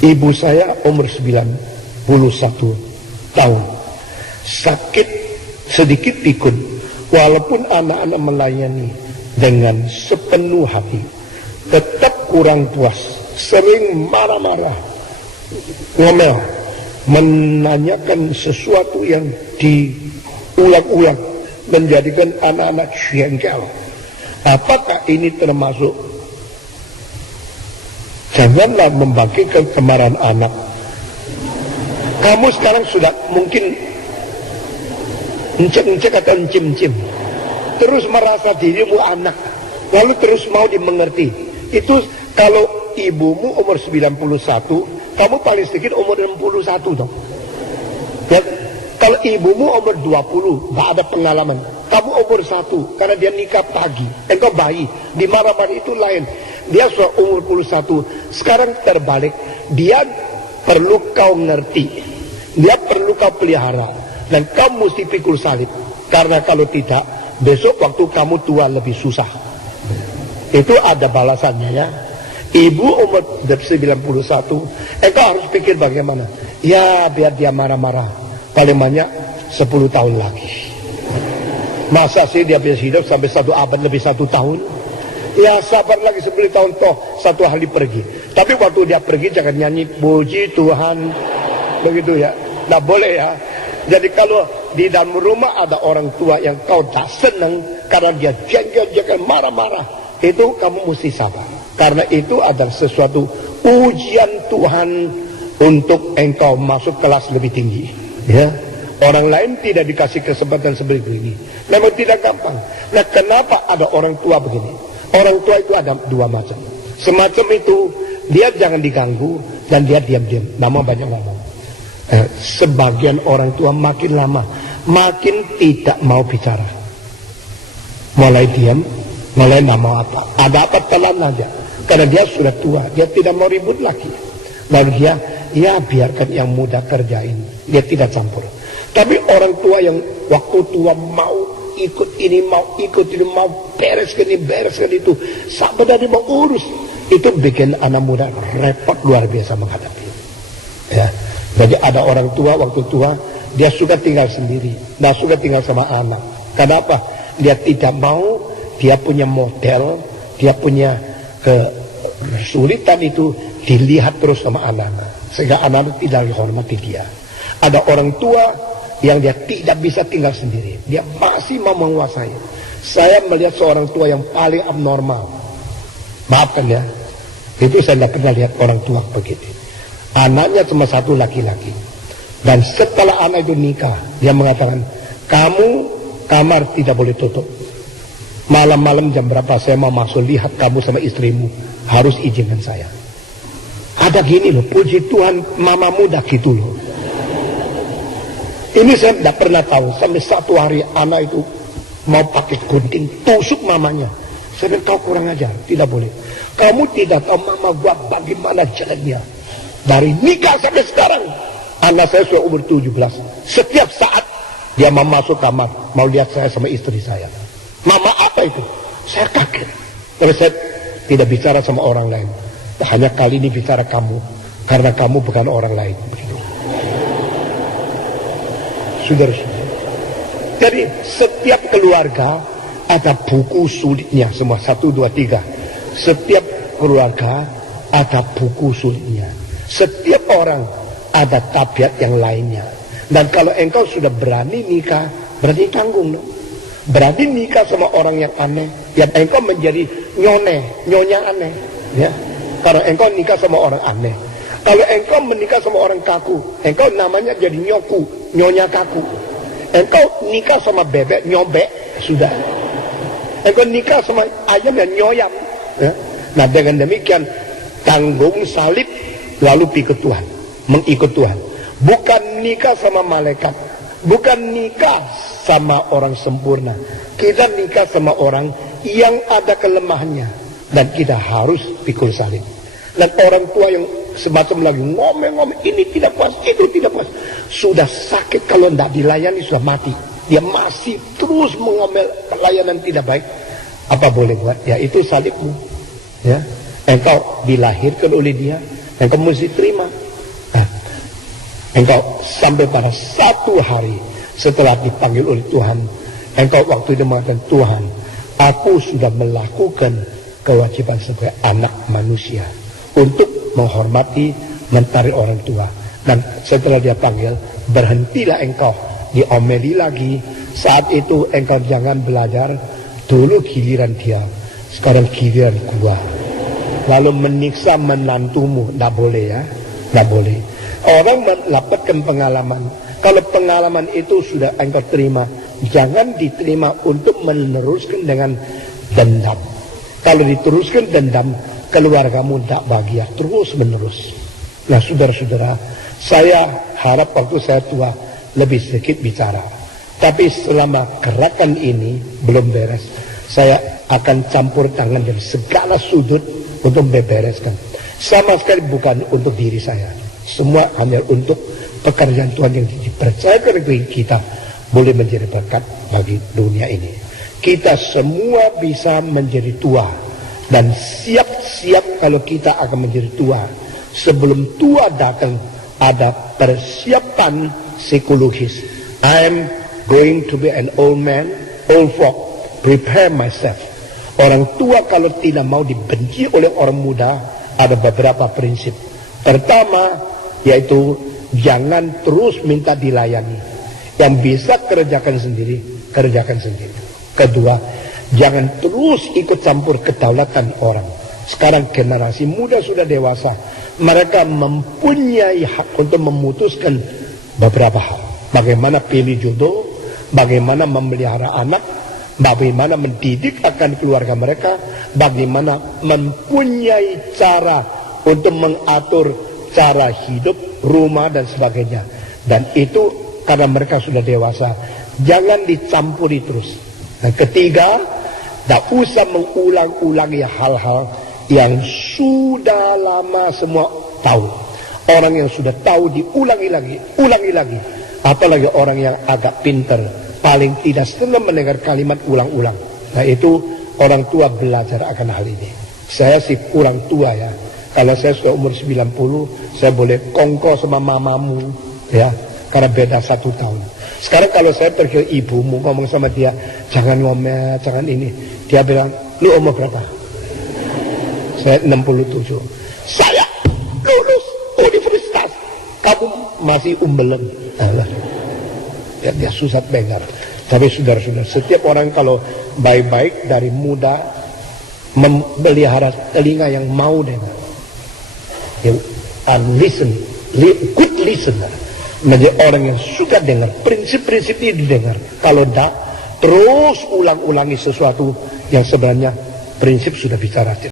Ibu saya umur 91 tahun, sakit sedikit pikun. Walaupun anak-anak melayani dengan sepenuh hati, tetap kurang puas, sering marah-marah, ngomel, menanyakan sesuatu yang diulang-ulang, menjadikan anak-anak jengkel. Apakah ini termasuk? Janganlah membagikan kemarahan anak. Kamu sekarang sudah mungkin encek-encek atau encim-encim, terus merasa dirimu anak, lalu terus mau dimengerti. Itu kalau ibumu umur 91, kamu paling sedikit umur 61 dong. Ya, kalau ibumu umur 20, gak ada pengalaman, kamu umur 1, karena dia nikah pagi, engkau bayi, dimarah-marah itu lain. Dia sudah umur 21, sekarang terbalik, dia perlu kau ngerti, dia perlu kau pelihara, dan kamu mesti pikul salib. Karena kalau tidak, besok waktu kamu tua lebih susah. Itu ada balasannya ya. Ibu umur 91, engkau harus pikir bagaimana. Ya biar dia marah-marah, paling banyak 10 tahun lagi. Masa sih dia bisa hidup sampai 1 abad lebih 1 tahun? Ya sabar lagi 10 tahun toh 1 hari pergi. Tapi waktu dia pergi jangan nyanyi puji Tuhan, begitu ya. Nah boleh ya. Jadi kalau di dalam rumah ada orang tua yang kau tak senang karena dia jengkel-jengkel, marah-marah, itu kamu mesti sabar. Karena itu adalah sesuatu ujian Tuhan untuk engkau masuk kelas lebih tinggi. Ya, orang lain tidak dikasih kesempatan seperti ini. Memang tidak gampang. Nah, kenapa ada orang tua begini? Orang tua itu ada 2 macam. Semacam itu dia jangan diganggu dan dia diam-diam. Nama banyak ngomong. Sebagian orang tua makin lama makin tidak mau bicara, mulai diam, mulai nggak mau apa, ada apa telan aja, karena dia sudah tua, dia tidak mau ribut lagi. Lalu dia, ya biarkan yang muda kerjain, dia tidak campur. Tapi orang tua yang waktu tua mau ikut ini, mau ikut ini, mau bereskan ini, bereskan itu, sebenarnya mau urus, itu bikin anak muda repot luar biasa menghadapi. Ya. Jadi ada orang tua waktu tua dia suka tinggal sendiri, nah suka tinggal sama anak. Kenapa? Dia tidak mau, dia punya model, dia punya kesulitan itu dilihat terus sama anak-anak, sehingga anak-anak tidak dihormati dia. Ada orang tua yang dia tidak bisa tinggal sendiri, dia masih mau menguasai. Saya melihat seorang tua yang paling abnormal, maafkan ya, itu saya tidak pernah lihat orang tua begitu. Anaknya cuma 1 laki-laki, dan setelah anak itu nikah, dia mengatakan, kamu kamar tidak boleh tutup, malam-malam jam berapa saya mau masuk lihat kamu sama istrimu, harus izinkan saya. Ada gini loh, puji Tuhan mama muda gitu loh. Ini saya tidak pernah tahu, sampai 1 hari anak itu mau pakai gunting tusuk mamanya. Saya bilang, kau kurang ajar, tidak boleh. Kamu tidak tahu mama gua bagaimana jalannya. Dari nikah sampai sekarang, anak saya sudah umur 17. Setiap saat dia mau masuk kamar, mau lihat saya sama istri saya. Mama apa itu? Saya kaget. Tapi saya tidak bicara sama orang lain. Hanya kali ini bicara kamu, karena kamu bukan orang lain. Begitu. Saudara-saudara. Jadi setiap keluarga ada buku sulitnya semua. 1, 2, 3. Setiap keluarga ada buku sulitnya. Setiap orang ada tabiat yang lainnya. Dan kalau engkau sudah berani nikah, berani tanggung. Berani nikah sama orang yang aneh, ya engkau menjadi nyonya aneh. Ya. Kalau engkau nikah sama orang aneh. Kalau engkau menikah sama orang kaku, engkau namanya jadi nyonya kaku. Engkau nikah sama bebek, nyobek, sudah. Engkau nikah sama ayam yang nyoyam. Ya. Nah dengan demikian, tanggung salib, lalu ikut Tuhan, mengikut Tuhan. Bukan nikah sama malaikat, bukan nikah sama orang sempurna. Kita nikah sama orang yang ada kelemahannya, dan kita harus pikul salib. Dan orang tua yang semacam lagi ngomel-ngomel, ini tidak puas, itu tidak puas, sudah sakit, kalau tidak dilayani sudah mati, dia masih terus mengomel, pelayanan tidak baik. Apa boleh buat? Ya itu salibmu. Ya, engkau dilahirkan oleh dia, engkau mesti terima. Nah, engkau sampai pada satu hari setelah dipanggil oleh Tuhan, engkau waktu itu mengatakan, Tuhan, aku sudah melakukan kewajiban sebagai anak manusia untuk menghormati, mentaati orang tua. Dan setelah dia panggil, berhentilah engkau, diomeli lagi. Saat itu engkau jangan belajar, dulu giliran dia, sekarang giliran gua. Lalu menyiksa menantumu, tidak boleh ya, tidak boleh. Orang mendapatkan pengalaman, kalau pengalaman itu sudah engkau terima, jangan diterima untuk meneruskan dengan dendam. Kalau diteruskan dendam, keluargamu tidak bahagia terus menerus. Nah saudara-saudara, saya harap waktu saya tua lebih sedikit bicara. Tapi selama gerakan ini belum beres, saya akan campur tangan dari segala sudut untuk membereskan. Sama sekali bukan untuk diri saya. Semua hanya untuk pekerjaan Tuhan yang dipercayakan kepada kita, boleh menjadi berkat bagi dunia ini. Kita semua bisa menjadi tua, dan siap-siap kalau kita akan menjadi tua. Sebelum tua datang, ada persiapan psikologis. I'm going to be an old man, old folk, prepare myself. Orang tua kalau tidak mau dibenci oleh orang muda, ada beberapa prinsip. Pertama, yaitu jangan terus minta dilayani. Yang bisa kerjakan sendiri, kerjakan sendiri. Kedua, jangan terus ikut campur kedaulatan orang. Sekarang generasi muda sudah dewasa, mereka mempunyai hak untuk memutuskan beberapa hal. Bagaimana pilih jodoh, bagaimana memelihara anak, bagaimana mendidik akan keluarga mereka, bagaimana mempunyai cara untuk mengatur cara hidup, rumah dan sebagainya. Dan itu karena mereka sudah dewasa, jangan dicampuri terus. Dan ketiga, tak usah mengulang-ulangi hal-hal yang sudah lama semua tahu. Orang yang sudah tahu diulangi lagi, ulangi lagi. Apalagi orang yang agak pintar, paling tidak senang mendengar kalimat ulang-ulang. Nah itu orang tua belajar akan hal ini. Saya sih kurang tua ya. Kalau saya sudah umur 90, saya boleh kongko sama mamamu ya, karena beda 1 tahun. Sekarang kalau saya pergi ke ibumu ngomong sama dia, jangan ngomel, jangan ini. Dia bilang, lu umur berapa? Saya 67. Saya lulus universitas, kamu masih umbelen. Ya, dia susah dengar. Tapi saudara-saudara, setiap orang kalau baik-baik dari muda memelihara telinga yang mau dengar, ya, listen, good listener, menjadi orang yang suka dengar, prinsip-prinsip ini didengar. Kalau tidak, terus ulang-ulangi sesuatu yang sebenarnya prinsip sudah bicara.